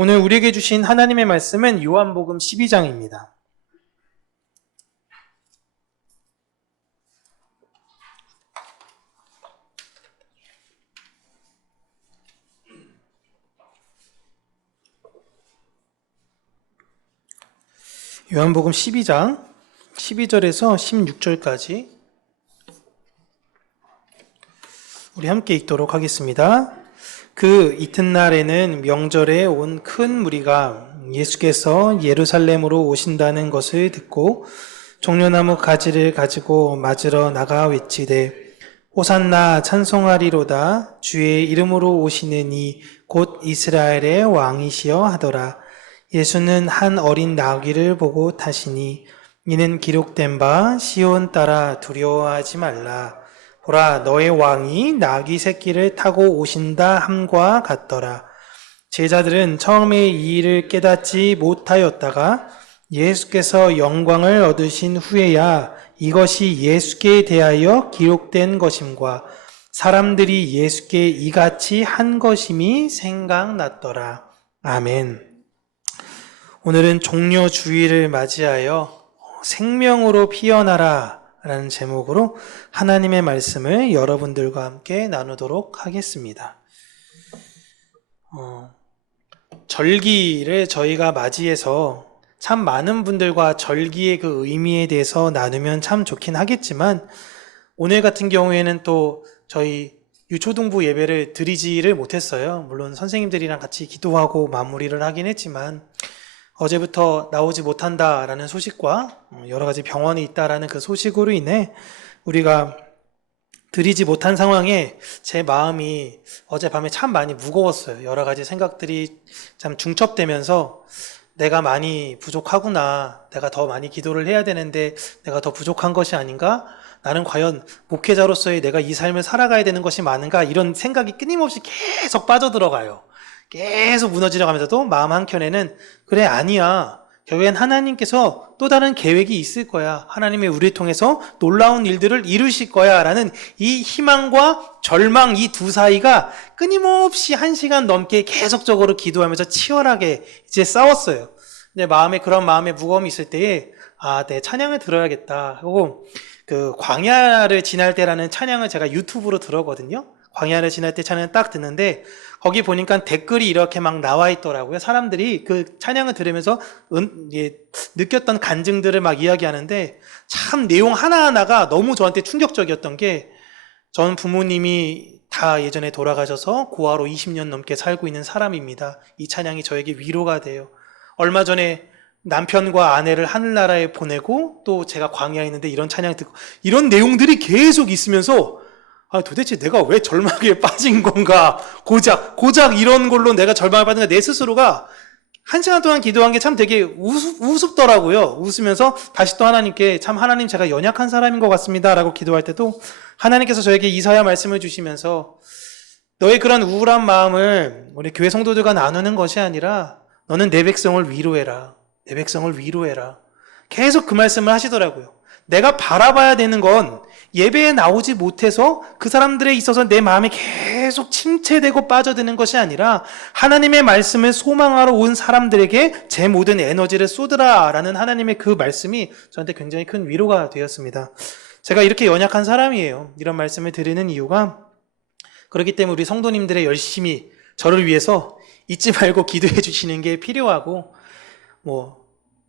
오늘 우리에게 주신 하나님의 말씀은 요한복음 12장입니다. 요한복음 12장 12절에서 16절까지 우리 함께 읽도록 하겠습니다. 그 이튿날에는 명절에 온 큰 무리가 예수께서 예루살렘으로 오신다는 것을 듣고 종려나무 가지를 가지고 맞으러 나가 외치되 호산나 찬송하리로다 주의 이름으로 오시는 이 곧 이스라엘의 왕이시여 하더라. 예수는 한 어린 나귀를 보고 타시니 이는 기록된 바 시온 따라 두려워하지 말라. 보라 너의 왕이 나귀 새끼를 타고 오신다 함과 같더라. 제자들은 처음에 이 일을 깨닫지 못하였다가 예수께서 영광을 얻으신 후에야 이것이 예수께 대하여 기록된 것임과 사람들이 예수께 이같이 한 것임이 생각났더라. 아멘. 오늘은 종려주일을 맞이하여 생명으로 피어나라 라는 제목으로 하나님의 말씀을 여러분들과 함께 나누도록 하겠습니다. 절기를 저희가 맞이해서 참 많은 분들과 절기의 그 의미에 대해서 나누면 참 좋긴 하겠지만 오늘 같은 경우에는 또 저희 유초등부 예배를 드리지를 못했어요. 물론 선생님들이랑 같이 기도하고 마무리를 하긴 했지만 어제부터 나오지 못한다라는 소식과 여러 가지 병원이 있다라는 그 소식으로 인해 우리가 드리지 못한 상황에 제 마음이 어젯밤에 참 많이 무거웠어요. 여러 가지 생각들이 참 중첩되면서 내가 많이 부족하구나. 내가 더 많이 기도를 해야 되는데 내가 더 부족한 것이 아닌가? 나는 과연 목회자로서의 내가 이 삶을 살아가야 되는 것이 많은가? 이런 생각이 끊임없이 계속 빠져들어가요. 계속 무너지려 가면서도 마음 한켠에는 그래 아니야. 결국엔 하나님께서 또 다른 계획이 있을 거야. 하나님이 우리를 통해서 놀라운 일들을 이루실 거야 라는 이 희망과 절망 이 두 사이가 끊임없이 1시간 넘게 계속적으로 기도하면서 치열하게 이제 싸웠어요. 근데 마음에 그런 마음의 무거움이 있을 때에 내 찬양을 들어야겠다 하고 그 광야를 지날 때라는 찬양을 제가 유튜브로 들었거든요. 광야를 지날 때 찬양을 딱 듣는데 거기 보니까 댓글이 이렇게 막 나와 있더라고요. 사람들이 그 찬양을 들으면서 느꼈던 간증들을 막 이야기하는데 참 내용 하나하나가 너무 저한테 충격적이었던 게 전 부모님이 다 예전에 돌아가셔서 고아로 20년 넘게 살고 있는 사람입니다. 이 찬양이 저에게 위로가 돼요. 얼마 전에 남편과 아내를 하늘나라에 보내고 또 제가 광야에 있는데 이런 찬양 듣고 이런 내용들이 계속 있으면서 도대체 내가 왜 절망에 빠진 건가? 고작 이런 걸로 내가 절망에 빠진 건가? 내 스스로가 1시간 동안 기도한 게 참 되게 우습더라고요. 웃으면서 다시 또 하나님께 참 하나님 제가 연약한 사람인 것 같습니다. 라고 기도할 때도 하나님께서 저에게 이사야 말씀을 주시면서 너의 그런 우울한 마음을 우리 교회 성도들과 나누는 것이 아니라 너는 내 백성을 위로해라. 내 백성을 위로해라. 계속 그 말씀을 하시더라고요. 내가 바라봐야 되는 건 예배에 나오지 못해서 그 사람들에 있어서 내 마음이 계속 침체되고 빠져드는 것이 아니라 하나님의 말씀을 소망하러 온 사람들에게 제 모든 에너지를 쏟으라 라는 하나님의 그 말씀이 저한테 굉장히 큰 위로가 되었습니다. 제가 이렇게 연약한 사람이에요. 이런 말씀을 드리는 이유가 그렇기 때문에 우리 성도님들의 열심히 저를 위해서 잊지 말고 기도해 주시는 게 필요하고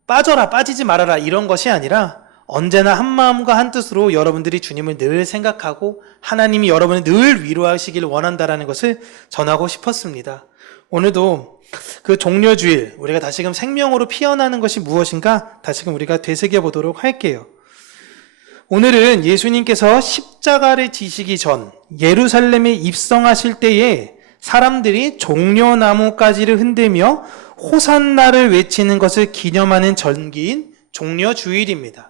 빠지지 말아라 이런 것이 아니라 언제나 한 마음과 한 뜻으로 여러분들이 주님을 늘 생각하고 하나님이 여러분을 늘 위로하시길 원한다는 것을 전하고 싶었습니다. 오늘도 그 종려주일 우리가 다시금 생명으로 피어나는 것이 무엇인가 다시금 우리가 되새겨보도록 할게요. 오늘은 예수님께서 십자가를 지시기 전 예루살렘에 입성하실 때에 사람들이 종려나무가지를 흔들며 호산나를 외치는 것을 기념하는 절기인 종려주일입니다.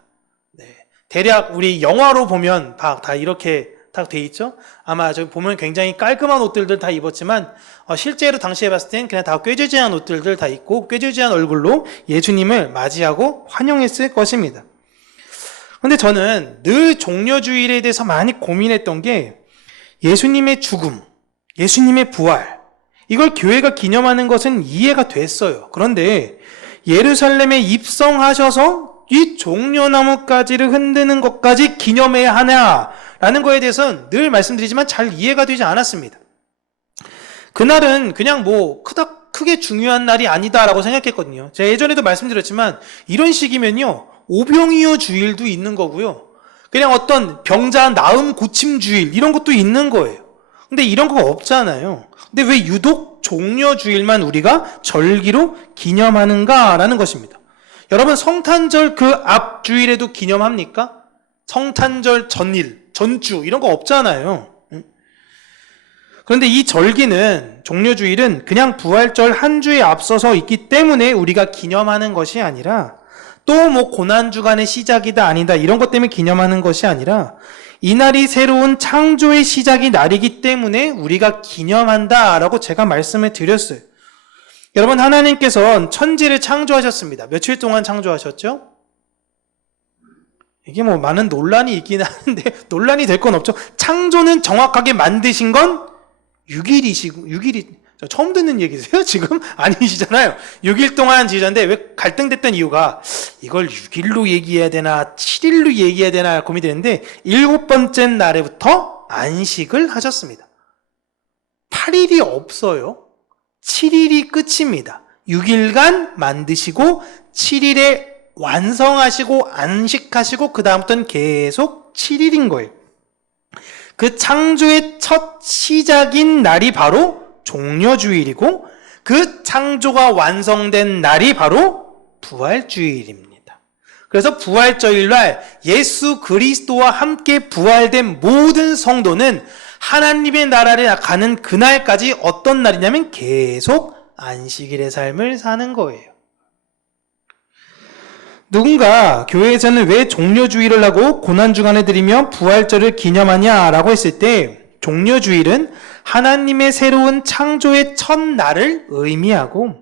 대략 우리 영화로 보면 다 이렇게 딱 돼 있죠? 아마 저기 보면 굉장히 깔끔한 옷들을 다 입었지만 실제로 당시에 봤을 땐 그냥 다 꾀죄죄한 옷들을 다 입고 꾀죄죄한 얼굴로 예수님을 맞이하고 환영했을 것입니다. 근데 저는 늘 종려주일에 대해서 많이 고민했던 게 예수님의 죽음, 예수님의 부활, 이걸 교회가 기념하는 것은 이해가 됐어요. 그런데 예루살렘에 입성하셔서 이 종려나무가지를 흔드는 것까지 기념해야 하냐라는 거에 대해서는 늘 말씀드리지만 잘 이해가 되지 않았습니다. 그날은 그냥 크게 중요한 날이 아니다라고 생각했거든요. 제가 예전에도 말씀드렸지만 이런 식이면요, 오병이어 주일도 있는 거고요, 그냥 어떤 병자 나음 고침 주일 이런 것도 있는 거예요. 근데 이런 거 없잖아요. 근데 왜 유독 종려 주일만 우리가 절기로 기념하는가라는 것입니다. 여러분, 성탄절 그 앞 주일에도 기념합니까? 성탄절 전일, 전주 이런 거 없잖아요. 그런데 이 절기는, 종려주일은 그냥 부활절 한 주에 앞서서 있기 때문에 우리가 기념하는 것이 아니라, 또 고난주간의 시작이다 아니다 이런 것 때문에 기념하는 것이 아니라, 이날이 새로운 창조의 시작이 날이기 때문에 우리가 기념한다라고 제가 말씀을 드렸어요. 여러분, 하나님께서는 천지를 창조하셨습니다. 며칠 동안 창조하셨죠? 이게 많은 논란이 있긴 하는데 논란이 될 건 없죠. 창조는 정확하게 만드신 건 6일이 처음 듣는 얘기세요? 지금? 아니시잖아요. 6일 동안 지으셨는데 왜 갈등됐던 이유가 이걸 6일로 얘기해야 되나 7일로 얘기해야 되나 고민되는데 7번째 날에부터 안식을 하셨습니다. 8일이 없어요. 7일이 끝입니다. 6일간 만드시고 7일에 완성하시고 안식하시고 그 다음부터는 계속 7일인 거예요. 그 창조의 첫 시작인 날이 바로 종려주일이고 그 창조가 완성된 날이 바로 부활주일입니다. 그래서 부활절날 예수 그리스도와 함께 부활된 모든 성도는 하나님의 나라를 가는 그날까지 어떤 날이냐면 계속 안식일의 삶을 사는 거예요. 누군가 교회에서는 왜 종려주일을 하고 고난주간을 드리며 부활절을 기념하냐라고 했을 때, 종려주일은 하나님의 새로운 창조의 첫날을 의미하고,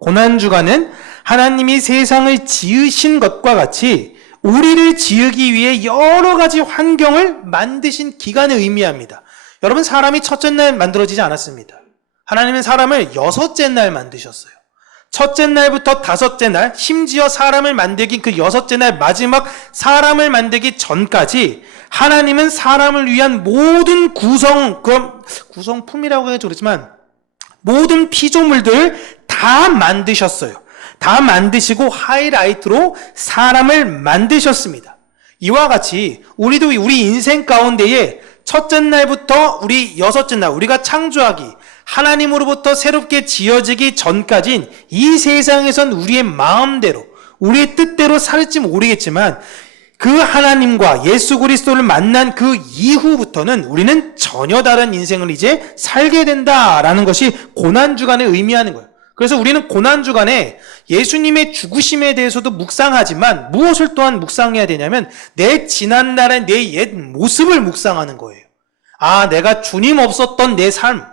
고난주간은 하나님이 세상을 지으신 것과 같이 우리를 지으기 위해 여러 가지 환경을 만드신 기간을 의미합니다. 여러분, 사람이 첫째 날 만들어지지 않았습니다. 하나님은 사람을 6째 날 만드셨어요. 첫째 날부터 5째 날, 심지어 사람을 만들기 그 6째 날 마지막 사람을 만들기 전까지 하나님은 사람을 위한 모든 구성품이라고 해도 그렇지만 모든 피조물들을 다 만드셨어요. 다 만드시고 하이라이트로 사람을 만드셨습니다. 이와 같이 우리도 우리 인생 가운데에 첫째 날부터 우리 6째 날, 우리가 창조하기, 하나님으로부터 새롭게 지어지기 전까진 이 세상에선 우리의 마음대로, 우리의 뜻대로 살지 모르겠지만 그 하나님과 예수 그리스도를 만난 그 이후부터는 우리는 전혀 다른 인생을 이제 살게 된다라는 것이 고난주간을 의미하는 거예요. 그래서 우리는 고난주간에 예수님의 죽으심에 대해서도 묵상하지만 무엇을 또한 묵상해야 되냐면 내 지난날의 내 옛 모습을 묵상하는 거예요. 아, 내가 주님 없었던 내 삶,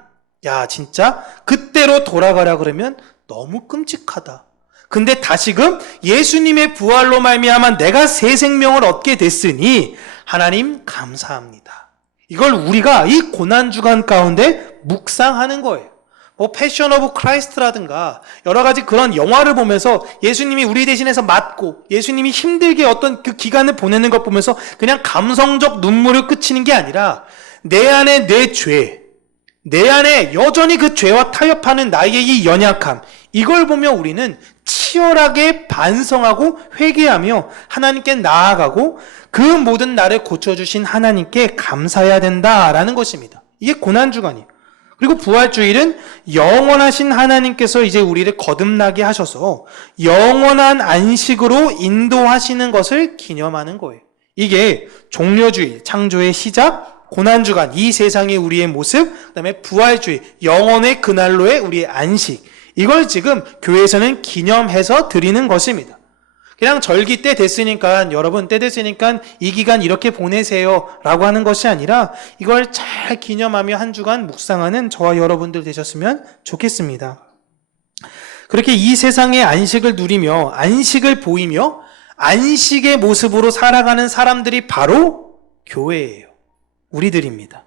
야, 진짜 그때로 돌아가라 그러면 너무 끔찍하다. 근데 다시금 예수님의 부활로 말미암아 내가 새 생명을 얻게 됐으니 하나님 감사합니다. 이걸 우리가 이 고난주간 가운데 묵상하는 거예요. 패션 오브 크라이스트라든가 여러 가지 그런 영화를 보면서 예수님이 우리 대신해서 맞고 예수님이 힘들게 어떤 그 기간을 보내는 것 보면서 그냥 감성적 눈물을 그치는 게 아니라 내 안에 내 죄, 내 안에 여전히 그 죄와 타협하는 나의 이 연약함, 이걸 보며 우리는 치열하게 반성하고 회개하며 하나님께 나아가고 그 모든 나를 고쳐주신 하나님께 감사해야 된다라는 것입니다. 이게 고난주간이에요. 그리고 부활주일은 영원하신 하나님께서 이제 우리를 거듭나게 하셔서 영원한 안식으로 인도하시는 것을 기념하는 거예요. 이게 종려주일, 창조의 시작, 고난주간, 이 세상의 우리의 모습, 그 다음에 부활주일, 영원의 그날로의 우리의 안식, 이걸 지금 교회에서는 기념해서 드리는 것입니다. 그냥 절기 때 됐으니까, 여러분 때 됐으니까 이 기간 이렇게 보내세요 라고 하는 것이 아니라 이걸 잘 기념하며 한 주간 묵상하는 저와 여러분들 되셨으면 좋겠습니다. 그렇게 이 세상의 안식을 누리며 안식을 보이며 안식의 모습으로 살아가는 사람들이 바로 교회예요. 우리들입니다.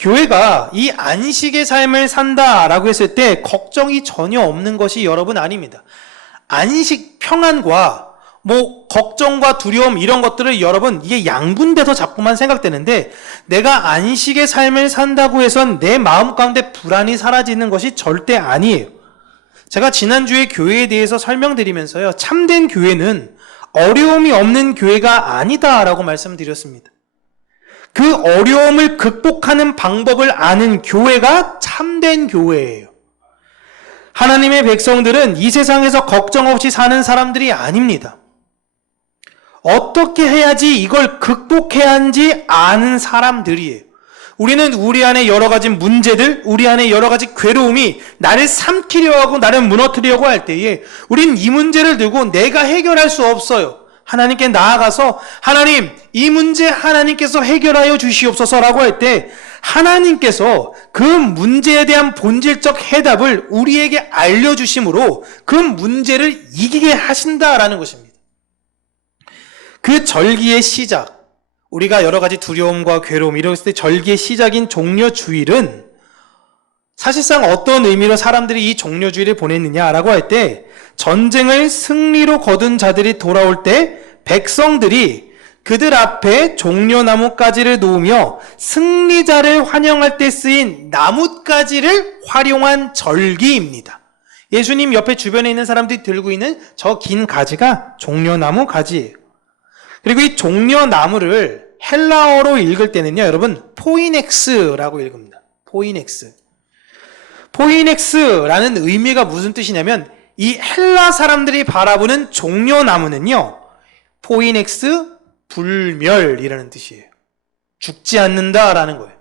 교회가 이 안식의 삶을 산다라고 했을 때 걱정이 전혀 없는 것이 여러분 아닙니다. 안식 평안과 걱정과 두려움 이런 것들을 여러분 이게 양분돼서 자꾸만 생각되는데 내가 안식의 삶을 산다고 해선 내 마음 가운데 불안이 사라지는 것이 절대 아니에요. 제가 지난주에 교회에 대해서 설명드리면서요. 참된 교회는 어려움이 없는 교회가 아니다라고 말씀드렸습니다. 그 어려움을 극복하는 방법을 아는 교회가 참된 교회예요. 하나님의 백성들은 이 세상에서 걱정 없이 사는 사람들이 아닙니다. 어떻게 해야지 이걸 극복해야 하는지 아는 사람들이에요. 우리는 우리 안에 여러 가지 문제들, 우리 안에 여러 가지 괴로움이 나를 삼키려 하고 나를 무너뜨리려고 할 때에 우린 이 문제를 들고 내가 해결할 수 없어요. 하나님께 나아가서 하나님, 이 문제 하나님께서 해결하여 주시옵소서라고 할 때 하나님께서 그 문제에 대한 본질적 해답을 우리에게 알려주심으로 그 문제를 이기게 하신다라는 것입니다. 그 절기의 시작, 우리가 여러 가지 두려움과 괴로움 이랬을 때 절기의 시작인 종려주일은 사실상 어떤 의미로 사람들이 이 종려주일을 보냈느냐라고 할 때 전쟁을 승리로 거둔 자들이 돌아올 때 백성들이 그들 앞에 종려나뭇가지를 놓으며 승리자를 환영할 때 쓰인 나뭇가지를 활용한 절기입니다. 예수님 옆에 주변에 있는 사람들이 들고 있는 저 긴 가지가 종려나무 가지예요. 그리고 이 종려나무를 헬라어로 읽을 때는요, 여러분, 포이넥스라고 읽습니다. 포이넥스. 포이넥스라는 의미가 무슨 뜻이냐면, 이 헬라 사람들이 바라보는 종려나무는요, 포이넥스, 불멸이라는 뜻이에요. 죽지 않는다라는 거예요.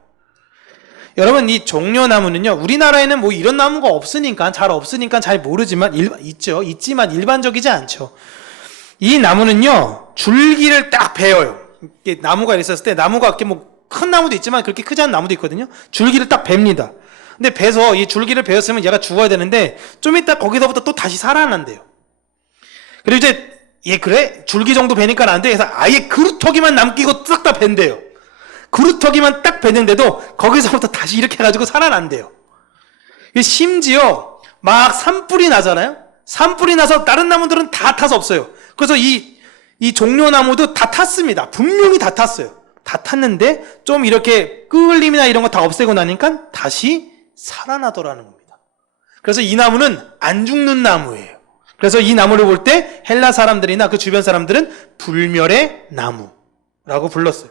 여러분, 이 종려나무는요, 우리나라에는 이런 나무가 없으니까, 잘 모르지만, 있지만 일반적이지 않죠. 이 나무는요, 줄기를 딱 베어요. 이게 나무가 있었을 때, 나무가 이렇게 큰 나무도 있지만 그렇게 크지 않은 나무도 있거든요. 줄기를 딱 뱁니다. 근데 베서 이 줄기를 베었으면 얘가 죽어야 되는데, 좀 이따 거기서부터 또 다시 살아난대요. 그리고 이제, 그래? 줄기 정도 베니까 안 돼. 그래서 아예 그루터기만 남기고 싹 다 벤대요. 그루터기만 딱 베는데도 거기서부터 다시 이렇게 해가지고 살아난대요. 심지어 막 산불이 나잖아요? 산불이 나서 다른 나무들은 다 타서 없어요. 그래서 이 종려나무도 다 탔습니다. 분명히 다 탔어요. 다 탔는데 좀 이렇게 끄을림이나 이런 거 다 없애고 나니까 다시 살아나더라는 겁니다. 그래서 이 나무는 안 죽는 나무예요. 그래서 이 나무를 볼 때 헬라 사람들이나 그 주변 사람들은 불멸의 나무라고 불렀어요.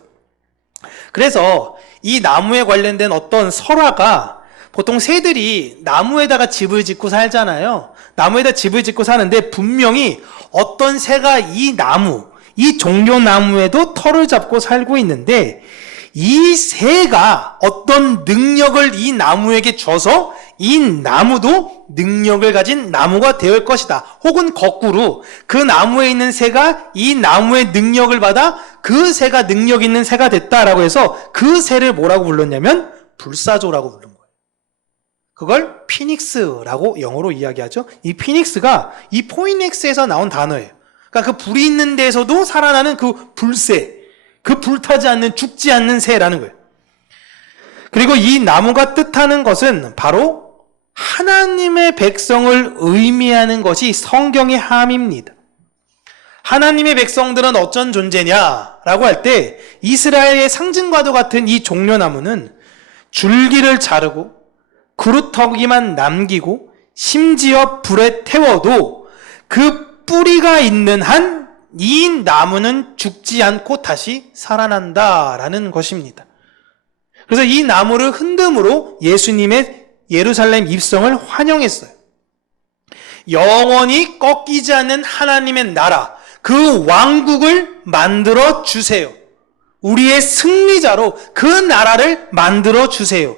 그래서 이 나무에 관련된 어떤 설화가 보통 새들이 나무에다가 집을 짓고 살잖아요. 나무에다 집을 짓고 사는데 분명히 어떤 새가 이 나무, 이 종려나무에도 털을 잡고 살고 있는데 이 새가 어떤 능력을 이 나무에게 줘서 이 나무도 능력을 가진 나무가 될 것이다. 혹은 거꾸로 그 나무에 있는 새가 이 나무의 능력을 받아 그 새가 능력 있는 새가 됐다라고 해서 그 새를 뭐라고 불렀냐면 불사조라고 부른 거예요. 그걸 피닉스라고 영어로 이야기하죠. 이 피닉스가 이 포이넥스에서 나온 단어예요. 그러니까 그 불이 있는 데에서도 살아나는 그 불새, 그 불타지 않는 죽지 않는 새라는 거예요. 그리고 이 나무가 뜻하는 것은 바로 하나님의 백성을 의미하는 것이 성경의 함입니다. 하나님의 백성들은 어쩐 존재냐라고 할 때 이스라엘의 상징과도 같은 이 종려나무는 줄기를 자르고 그루터기만 남기고 심지어 불에 태워도 그 뿌리가 있는 한 이 나무는 죽지 않고 다시 살아난다라는 것입니다. 그래서 이 나무를 흔듦으로 예수님의 예루살렘 입성을 환영했어요. 영원히 꺾이지 않는 하나님의 나라, 그 왕국을 만들어 주세요. 우리의 승리자로 그 나라를 만들어 주세요.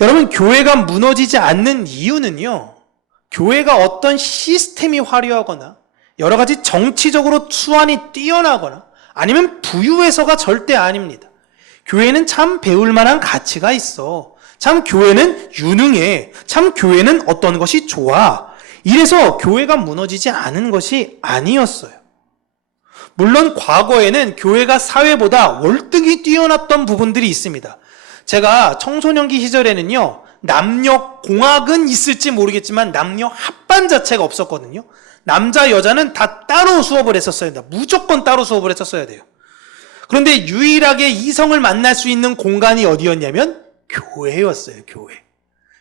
여러분, 교회가 무너지지 않는 이유는요, 교회가 어떤 시스템이 화려하거나 여러 가지 정치적으로 수완이 뛰어나거나 아니면 부유해서가 절대 아닙니다. 교회는 참 배울 만한 가치가 있어. 참 교회는 유능해. 참 교회는 어떤 것이 좋아. 이래서 교회가 무너지지 않은 것이 아니었어요. 물론 과거에는 교회가 사회보다 월등히 뛰어났던 부분들이 있습니다. 제가 청소년기 시절에는요, 남녀 공학은 있을지 모르겠지만 남녀 합반 자체가 없었거든요. 남자 여자는 다 따로 수업을 했었어야 된다. 무조건 따로 수업을 했었어야 돼요. 그런데 유일하게 이성을 만날 수 있는 공간이 어디였냐면 교회였어요.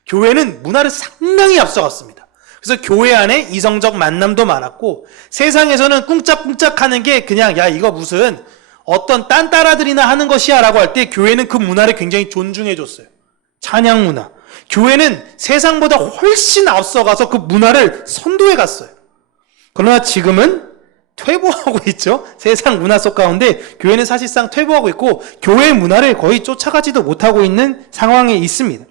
교회는 문화를 상당히 앞서갔습니다. 그래서 교회 안에 이성적 만남도 많았고, 세상에서는 꿍짝꿍짝 하는 게 그냥 야 이거 무슨 어떤 딴따라들이나 하는 것이야 라고 할 때 교회는 그 문화를 굉장히 존중해 줬어요. 찬양 문화. 교회는 세상보다 훨씬 앞서가서 그 문화를 선도해 갔어요. 그러나 지금은 퇴보하고 있죠. 세상 문화 속 가운데 교회는 사실상 퇴보하고 있고 교회의 문화를 거의 쫓아가지도 못하고 있는 상황에 있습니다.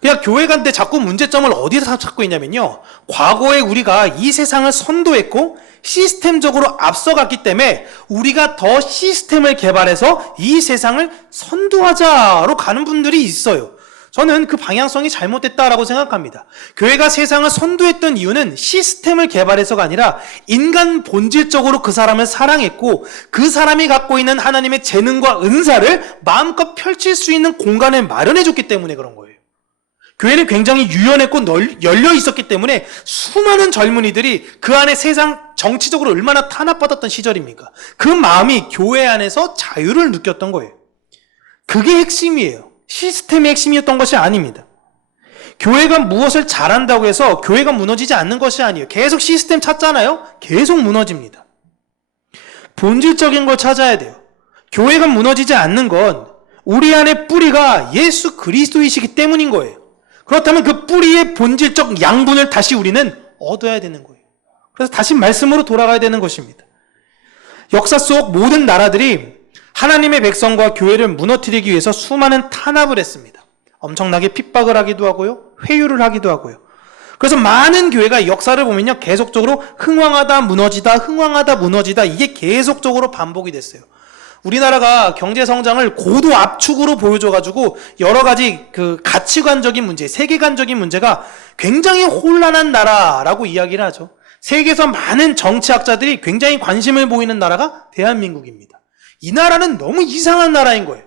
그냥 교회 간 때 자꾸 문제점을 어디서 찾고 있냐면요, 과거에 우리가 이 세상을 선도했고 시스템적으로 앞서갔기 때문에 우리가 더 시스템을 개발해서 이 세상을 선도하자로 가는 분들이 있어요. 저는 그 방향성이 잘못됐다라고 생각합니다. 교회가 세상을 선도했던 이유는 시스템을 개발해서가 아니라 인간 본질적으로 그 사람을 사랑했고 그 사람이 갖고 있는 하나님의 재능과 은사를 마음껏 펼칠 수 있는 공간을 마련해줬기 때문에 그런 거예요. 교회는 굉장히 유연했고 열려 있었기 때문에 수많은 젊은이들이 그 안에 세상 정치적으로 얼마나 탄압받았던 시절입니까? 그 마음이 교회 안에서 자유를 느꼈던 거예요. 그게 핵심이에요. 시스템의 핵심이었던 것이 아닙니다. 교회가 무엇을 잘한다고 해서 교회가 무너지지 않는 것이 아니에요. 계속 시스템 찾잖아요? 계속 무너집니다. 본질적인 걸 찾아야 돼요. 교회가 무너지지 않는 건 우리 안에 뿌리가 예수 그리스도이시기 때문인 거예요. 그렇다면 그 뿌리의 본질적 양분을 다시 우리는 얻어야 되는 거예요. 그래서 다시 말씀으로 돌아가야 되는 것입니다. 역사 속 모든 나라들이 하나님의 백성과 교회를 무너뜨리기 위해서 수많은 탄압을 했습니다. 엄청나게 핍박을 하기도 하고요, 회유를 하기도 하고요. 그래서 많은 교회가 역사를 보면요, 계속적으로 흥왕하다 무너지다, 흥왕하다 무너지다, 이게 계속적으로 반복이 됐어요. 우리나라가 경제 성장을 고도 압축으로 보여줘가지고 여러 가지 그 가치관적인 문제, 세계관적인 문제가 굉장히 혼란한 나라라고 이야기를 하죠. 세계에서 많은 정치학자들이 굉장히 관심을 보이는 나라가 대한민국입니다. 이 나라는 너무 이상한 나라인 거예요.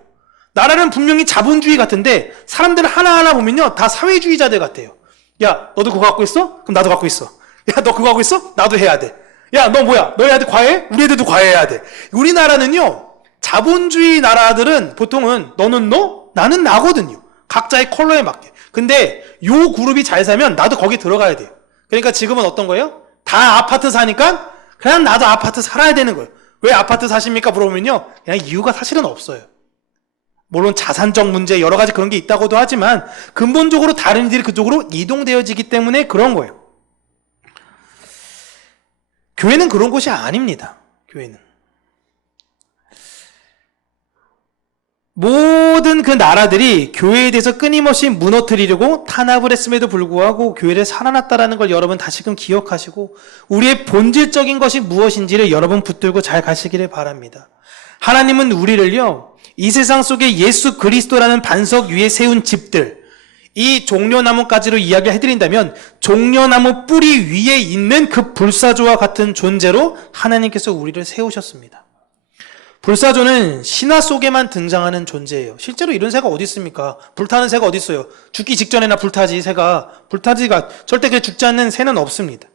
나라는 분명히 자본주의 같은데 사람들 하나하나 보면요, 다 사회주의자들 같아요. 야, 너도 그거 갖고 있어? 그럼 나도 갖고 있어. 야, 너 그거 갖고 있어? 나도 해야 돼. 야, 너 뭐야? 너희 애들 과외해? 우리 애들도 과외해야 돼. 우리나라는요, 자본주의 나라들은 보통은 너는 너, 나는 나거든요. 각자의 컬러에 맞게. 근데 요 그룹이 잘 살면 나도 거기 들어가야 돼요. 그러니까 지금은 어떤 거예요? 다 아파트 사니까 그냥 나도 아파트 살아야 되는 거예요. 왜 아파트 사십니까? 물어보면요, 그냥 이유가 사실은 없어요. 물론 자산적 문제 여러 가지 그런 게 있다고도 하지만 근본적으로 다른 이들이 그쪽으로 이동되어지기 때문에 그런 거예요. 교회는 그런 곳이 아닙니다. 교회는 모든 그 나라들이 교회에 대해서 끊임없이 무너뜨리려고 탄압을 했음에도 불구하고 교회를 살아났다라는 걸 여러분 다시금 기억하시고 우리의 본질적인 것이 무엇인지를 여러분 붙들고 잘 가시기를 바랍니다. 하나님은 우리를요, 이 세상 속에 예수 그리스도라는 반석 위에 세운 집들, 이 종려나무까지로 이야기를 해드린다면 종려나무 뿌리 위에 있는 그 불사조와 같은 존재로 하나님께서 우리를 세우셨습니다. 불사조는 신화 속에만 등장하는 존재예요. 실제로 이런 새가 어디 있습니까? 불타는 새가 어디 있어요? 죽기 직전에나 불타지, 새가. 불타지가 절대 그렇게 죽지 않는 새는 없습니다.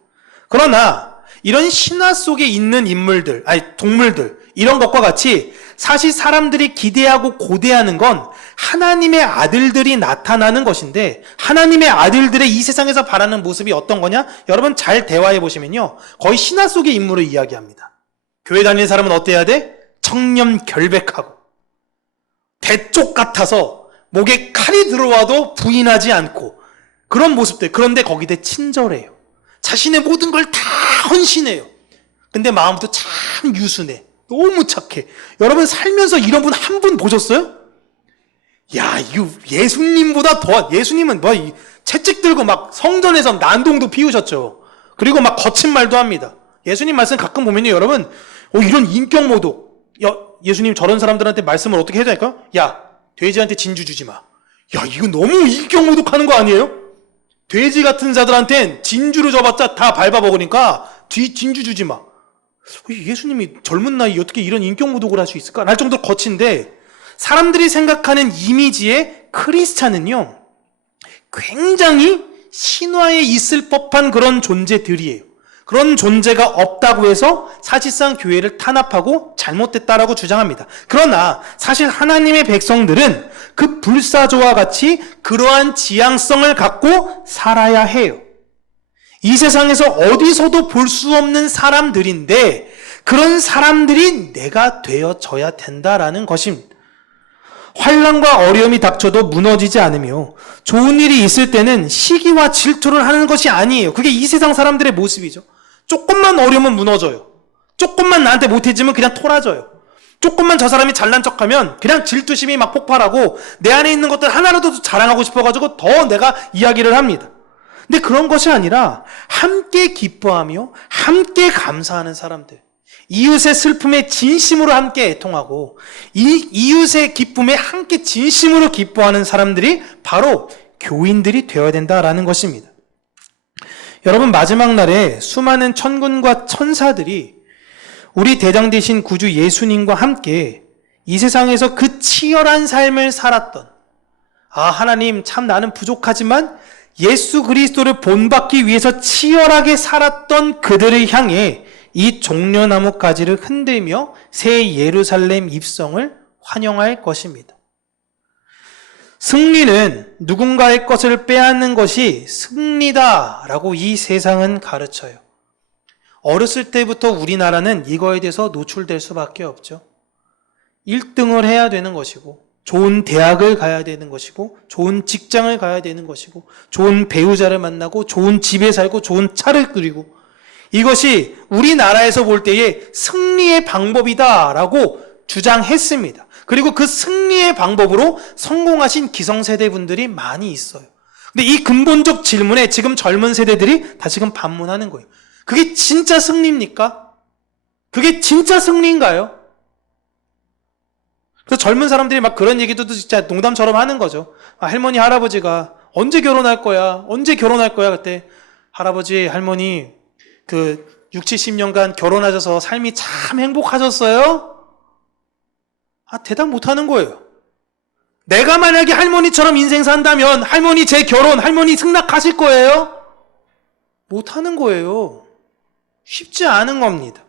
그러나 이런 신화 속에 있는 인물들, 아니 동물들, 이런 것과 같이 사실 사람들이 기대하고 고대하는 건 하나님의 아들들이 나타나는 것인데, 하나님의 아들들의 이 세상에서 바라는 모습이 어떤 거냐? 여러분 잘 대화해 보시면요, 거의 신화 속의 인물을 이야기합니다. 교회 다니는 사람은 어때야 돼? 청렴 결백하고 대쪽 같아서 목에 칼이 들어와도 부인하지 않고 그런 모습들. 그런데 거기에 친절해요. 자신의 모든 걸 다 헌신해요. 근데 마음도 참 유순해. 너무 착해. 여러분 살면서 이런 분 한 분 보셨어요? 야, 이거 예수님보다 더, 예수님은 뭐 채찍 들고 막 성전에서 난동도 피우셨죠. 그리고 막 거친 말도 합니다. 예수님 말씀 가끔 보면요, 여러분, 이런 인격 모독. 예수님 저런 사람들한테 말씀을 어떻게 해야 될까? 야, 돼지한테 진주 주지 마. 야, 이거 너무 인격 모독하는 거 아니에요? 돼지 같은 자들한텐 진주를 줘봤자 다 밟아먹으니까 진주 주지 마. 예수님이 젊은 나이 어떻게 이런 인격 모독을 할 수 있을까? 할 정도로 거친데 사람들이 생각하는 이미지의 크리스찬은요, 굉장히 신화에 있을 법한 그런 존재들이에요. 그런 존재가 없다고 해서 사실상 교회를 탄압하고 잘못됐다라고 주장합니다. 그러나 사실 하나님의 백성들은 그 불사조와 같이 그러한 지향성을 갖고 살아야 해요. 이 세상에서 어디서도 볼 수 없는 사람들인데 그런 사람들이 내가 되어져야 된다라는 것입니다. 환난과 어려움이 닥쳐도 무너지지 않으며 좋은 일이 있을 때는 시기와 질투를 하는 것이 아니에요. 그게 이 세상 사람들의 모습이죠. 조금만 어려우면 무너져요. 조금만 나한테 못해지면 그냥 토라져요. 조금만 저 사람이 잘난 척하면 그냥 질투심이 막 폭발하고 내 안에 있는 것들 하나라도 자랑하고 싶어가지고 더 내가 이야기를 합니다. 근데 그런 것이 아니라 함께 기뻐하며 함께 감사하는 사람들, 이웃의 슬픔에 진심으로 함께 애통하고 이 이웃의 기쁨에 함께 진심으로 기뻐하는 사람들이 바로 교인들이 되어야 된다라는 것입니다. 여러분, 마지막 날에 수많은 천군과 천사들이 우리 대장 되신 구주 예수님과 함께 이 세상에서 그 치열한 삶을 살았던, 하나님 참 나는 부족하지만 예수 그리스도를 본받기 위해서 치열하게 살았던 그들을 향해 이 종려나무 가지를 흔들며 새 예루살렘 입성을 환영할 것입니다. 승리는 누군가의 것을 빼앗는 것이 승리다라고 이 세상은 가르쳐요. 어렸을 때부터 우리나라는 이거에 대해서 노출될 수밖에 없죠. 1등을 해야 되는 것이고, 좋은 대학을 가야 되는 것이고, 좋은 직장을 가야 되는 것이고, 좋은 배우자를 만나고, 좋은 집에 살고, 좋은 차를 끌고, 이것이 우리나라에서 볼 때의 승리의 방법이다라고 주장했습니다. 그리고 그 승리의 방법으로 성공하신 기성세대 분들이 많이 있어요. 근데 이 근본적 질문에 지금 젊은 세대들이 다시금 반문하는 거예요. 그게 진짜 승리입니까? 그게 진짜 승리인가요? 그래서 젊은 사람들이 막 그런 얘기도 진짜 농담처럼 하는 거죠. 할머니, 할아버지가 언제 결혼할 거야? 언제 결혼할 거야? 그때 할아버지, 할머니 그 60, 70년간 결혼하셔서 삶이 참 행복하셨어요? 대답 못하는 거예요. 내가 만약에 할머니처럼 인생 산다면 할머니 제 결혼, 할머니 승낙하실 거예요? 못하는 거예요. 쉽지 않은 겁니다.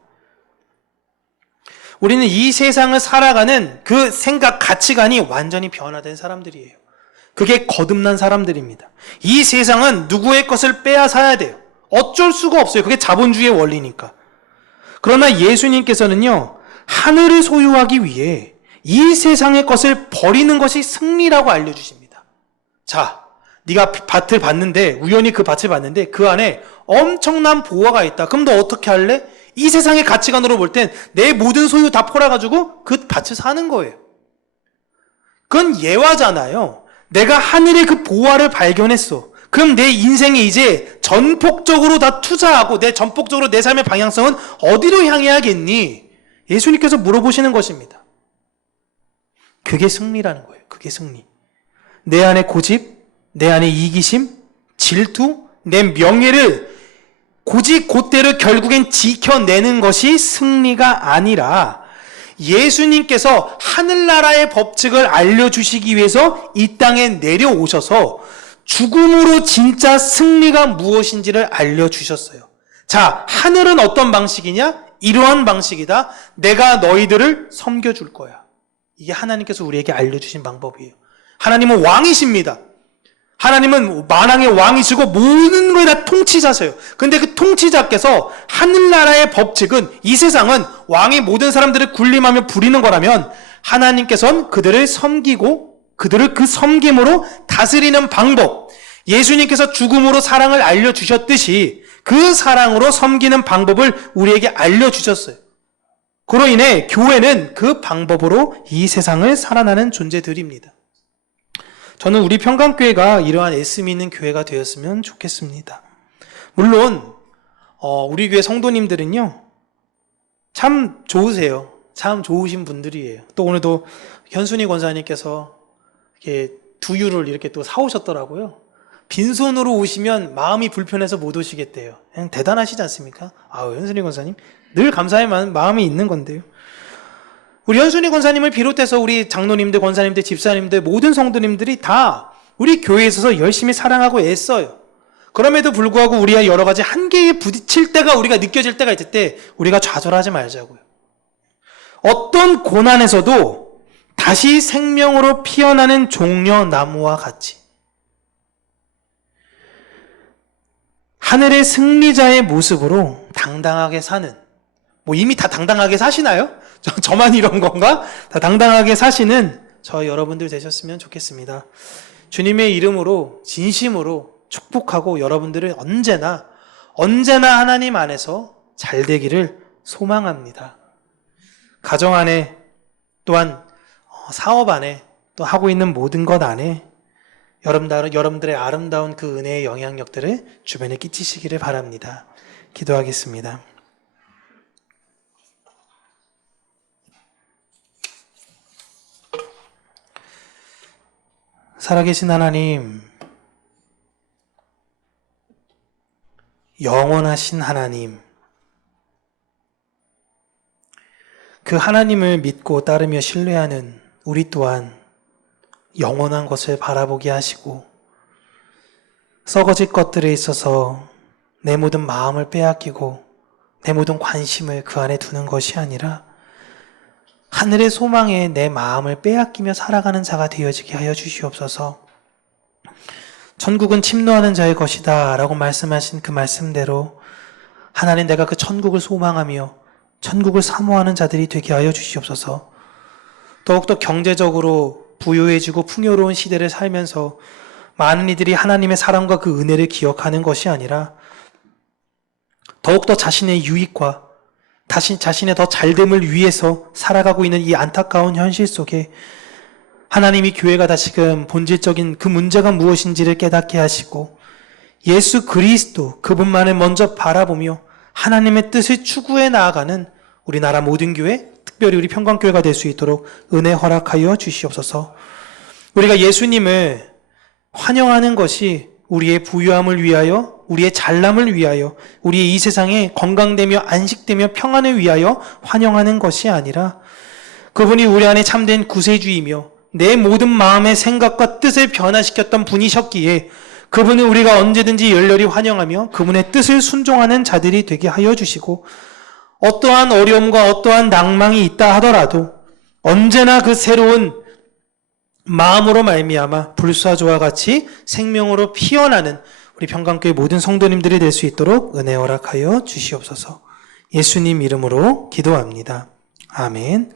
우리는 이 세상을 살아가는 그 생각, 가치관이 완전히 변화된 사람들이에요. 그게 거듭난 사람들입니다. 이 세상은 누구의 것을 빼앗아야 돼요. 어쩔 수가 없어요. 그게 자본주의의 원리니까. 그러나 예수님께서는요, 하늘을 소유하기 위해 이 세상의 것을 버리는 것이 승리라고 알려주십니다. 자, 네가 밭을 봤는데, 우연히 그 밭을 봤는데 그 안에 엄청난 보화가 있다. 그럼 너 어떻게 할래? 이 세상의 가치관으로 볼 땐 내 모든 소유 다 팔아가지고 그 밭을 사는 거예요. 그건 예화잖아요. 내가 하늘의 그 보화를 발견했어. 그럼 내 인생에 이제 전폭적으로 다 투자하고 전폭적으로 내 삶의 방향성은 어디로 향해야겠니? 예수님께서 물어보시는 것입니다. 그게 승리라는 거예요. 그게 승리. 내 안에 고집, 내 안에 이기심, 질투, 내 명예를 곧대로 결국엔 지켜내는 것이 승리가 아니라 예수님께서 하늘나라의 법칙을 알려주시기 위해서 이 땅에 내려오셔서 죽음으로 진짜 승리가 무엇인지를 알려주셨어요. 자, 하늘은 어떤 방식이냐? 이러한 방식이다. 내가 너희들을 섬겨줄 거야. 이게 하나님께서 우리에게 알려주신 방법이에요. 하나님은 왕이십니다. 하나님은 만왕의 왕이시고 모든 거에 다 통치자세요. 근데 그 통치자께서 하늘나라의 법칙은, 이 세상은 왕이 모든 사람들을 군림하며 부리는 거라면 하나님께서는 그들을 섬기고 그들을 그 섬김으로 다스리는 방법, 예수님께서 죽음으로 사랑을 알려주셨듯이 그 사랑으로 섬기는 방법을 우리에게 알려주셨어요. 그로 인해 교회는 그 방법으로 이 세상을 살아나는 존재들입니다. 저는 우리 평강교회가 이러한 애씀이 있는 교회가 되었으면 좋겠습니다. 물론 우리 교회 성도님들은요, 참 좋으세요. 참 좋으신 분들이에요. 또 오늘도 현순이 권사님께서 이렇게 두유를 이렇게 또 사오셨더라고요. 빈손으로 오시면 마음이 불편해서 못 오시겠대요. 그냥 대단하시지 않습니까? 현순이 권사님 늘 감사의 마음이 있는 건데요. 우리 현순이 권사님을 비롯해서 우리 장로님들, 권사님들, 집사님들, 모든 성도님들이 다 우리 교회에 있어서 열심히 사랑하고 애써요. 그럼에도 불구하고 우리가 여러 가지 한계에 부딪힐 때가 우리가 느껴질 때가 있을 때 우리가 좌절하지 말자고요. 어떤 고난에서도 다시 생명으로 피어나는 종려나무와 같이 하늘의 승리자의 모습으로 당당하게 사는, 뭐 이미 다 당당하게 사시나요? 저만 이런 건가? 다 당당하게 사시는 저 여러분들 되셨으면 좋겠습니다. 주님의 이름으로 진심으로 축복하고 여러분들을 언제나 하나님 안에서 잘 되기를 소망합니다. 가정 안에 또한 사업 안에 또 하고 있는 모든 것 안에 여러분들의 아름다운 그 은혜의 영향력들을 주변에 끼치시기를 바랍니다. 기도하겠습니다. 살아계신 하나님, 영원하신 하나님, 그 하나님을 믿고 따르며 신뢰하는 우리 또한 영원한 것을 바라보게 하시고 썩어질 것들에 있어서 내 모든 마음을 빼앗기고 내 모든 관심을 그 안에 두는 것이 아니라 하늘의 소망에 내 마음을 빼앗기며 살아가는 자가 되어지게 하여 주시옵소서. 천국은 침노하는 자의 것이다 라고 말씀하신 그 말씀대로 하나님, 내가 그 천국을 소망하며 천국을 사모하는 자들이 되게 하여 주시옵소서. 더욱더 경제적으로 부유해지고 풍요로운 시대를 살면서 많은 이들이 하나님의 사랑과 그 은혜를 기억하는 것이 아니라 더욱더 자신의 유익과 자신의 더 잘됨을 위해서 살아가고 있는 이 안타까운 현실 속에 하나님이 교회가 다시금 본질적인 그 문제가 무엇인지를 깨닫게 하시고 예수 그리스도 그분만을 먼저 바라보며 하나님의 뜻을 추구해 나아가는 우리나라 모든 교회, 특별히 우리 평강교회가 될 수 있도록 은혜 허락하여 주시옵소서. 우리가 예수님을 환영하는 것이 우리의 부유함을 위하여, 우리의 잘남을 위하여, 우리의 이 세상에 건강되며 안식되며 평안을 위하여 환영하는 것이 아니라 그분이 우리 안에 참된 구세주이며 내 모든 마음의 생각과 뜻을 변화시켰던 분이셨기에 그분을 우리가 언제든지 열렬히 환영하며 그분의 뜻을 순종하는 자들이 되게 하여 주시고, 어떠한 어려움과 어떠한 낭망이 있다 하더라도 언제나 그 새로운 마음으로 말미암아 불사조와 같이 생명으로 피어나는 우리 평강교회 모든 성도님들이 될 수 있도록 은혜 허락하여 주시옵소서. 예수님 이름으로 기도합니다. 아멘.